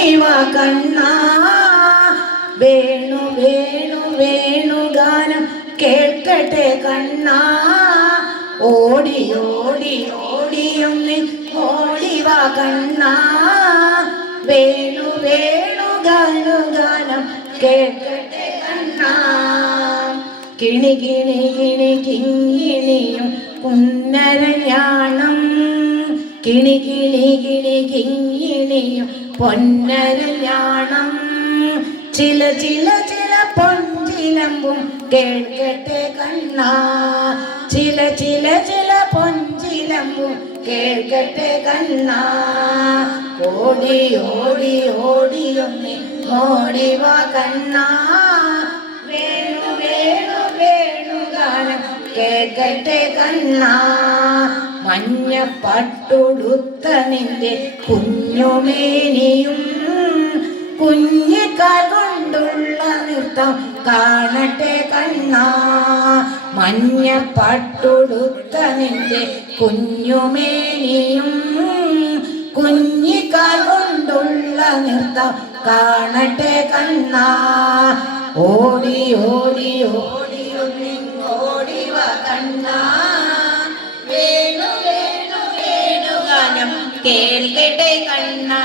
ഓടിവാ കണ്ണാ വേണു വേണു വേണുഗാനം കേൾക്കട്ടെ കണ്ണാ ഓടി ഓടി ഓടിയൊന്നി ഓടിവാ കണ്ണാ വേണു വേണുഗാനം കേൾക്കട്ടെ കണ്ണാ കിണി കിണി കിണി കിങ്ങിണിയും പുന്നരഞ്ഞാണം കിണി കിണി കിണി കിങ്ങിണിയും പൊന്നരഞ്ഞാണം ചില ചില ചില പൊഞ്ചിലമ്പും കേൾക്കട്ടെ കണ്ണാ ചില ചില ചില പൊഞ്ചിലമ്പും കേൾക്കട്ടെ കണ്ണാ ഓടി ഓടി ഓടിയൊന്നി ഓടിവാ കണ്ണാ വേണു വേണു വേണുഗാനം കേൾക്കട്ടെ കണ്ണാ മഞ്ഞപ്പട്ടുടുത്ത നിന്റെ കുഞ്ഞുമേനിയും കുഞ്ഞിക്കാൽ കൊണ്ടുള്ള നൃത്തം കാണട്ടെ കണ്ണാ മഞ്ഞപ്പട്ടുടുത്ത നിന്റെ കുഞ്ഞുമേനിയും കുഞ്ഞിക്കാൽ കൊണ്ടുള്ള നൃത്തം കാണട്ടെ കണ്ണാ ഓടി ഓടി ഓടി ഓടിവാ കണ്ണാ വേണു വേണു വേണുഗാനം കേൾക്കട്ടെ കണ്ണാ